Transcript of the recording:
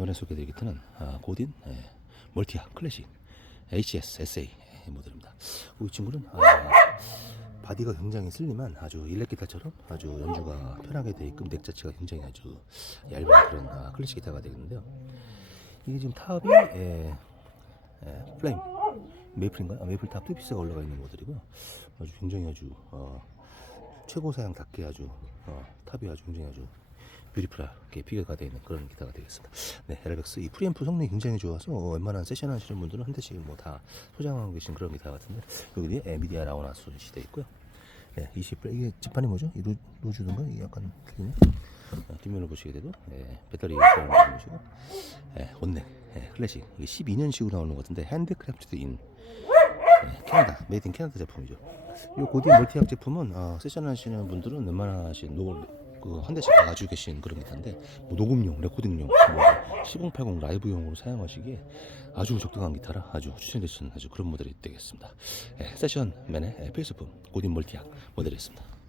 이번에 소개해드릴 기타는 아, 고딘 예, 멀티아 클래식 HS SA 모델입니다. 이 친구는 아, 바디가 굉장히 슬림한 아주 일렉 기타처럼 아주 연주가 편하게 돼 있고 넥 자체가 굉장히 아주 얇은 그런 아, 클래식 기타가 되겠는데요. 이게 지금 탑이 예, 예, 플레임 메이플인가요? 아, 메이플 탑 투피스가 올라가 있는 모델이고 아주 굉장히 아주 어, 최고 사양답게 아주 어, 탑이 아주 굉장히 아주 뷰티풀하게 비교가 되어 있는 그런 기타가 되겠습니다. 네, 엘렉스 이 프리앰프 성능이 굉장히 좋아서 어, 웬만한 세션 하시는 분들은 한 대씩 뭐 다 소장하고 계신 그런 기타 같은데 여기 뒤에 에미디아 라우나스 시대 있고요. 네, 20 이게 지판이 뭐죠? 이 로, 로즈든가 약간 틀리네. 어, 뒷면을 보시게 돼도 예, 배터리 들어가는 보시고 예, 원넥 예, 클래식 이게 12년식으로 나오는 것 같은데 핸드크래프트드 인 예, 캐나다 메이드 인 캐나다 제품이죠. 이 고디 멀티학 제품은 어, 세션 하시는 분들은 웬만하신 노 대씩 다 가지고 계신 그런 기타인데 뭐 녹음용, 레코딩용, 뭐7080 라이브용으로 사용하시기에 아주 적당한 기타라 아주 추천드리는 아주 그런 모델이 되겠습니다. 예, 세션맨의 필수품 고딘 멀티학 모델이었습니다.